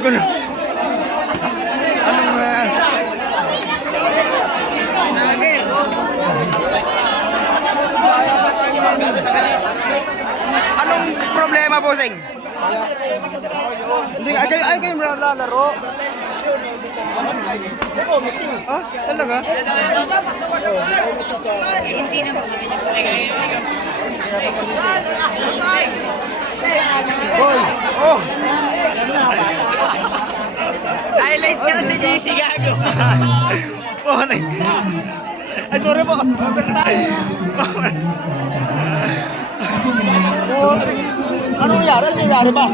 Gulo. Anong uh, Anong problema po, Sing? Hindi, ay kayo, ay kayo lalaro. Ah, talaga? Oh! Highlights ka na si JC Gago. Oh, nay. Ay, sorry po. Oh, anong nangyari? Anong nangyari ba?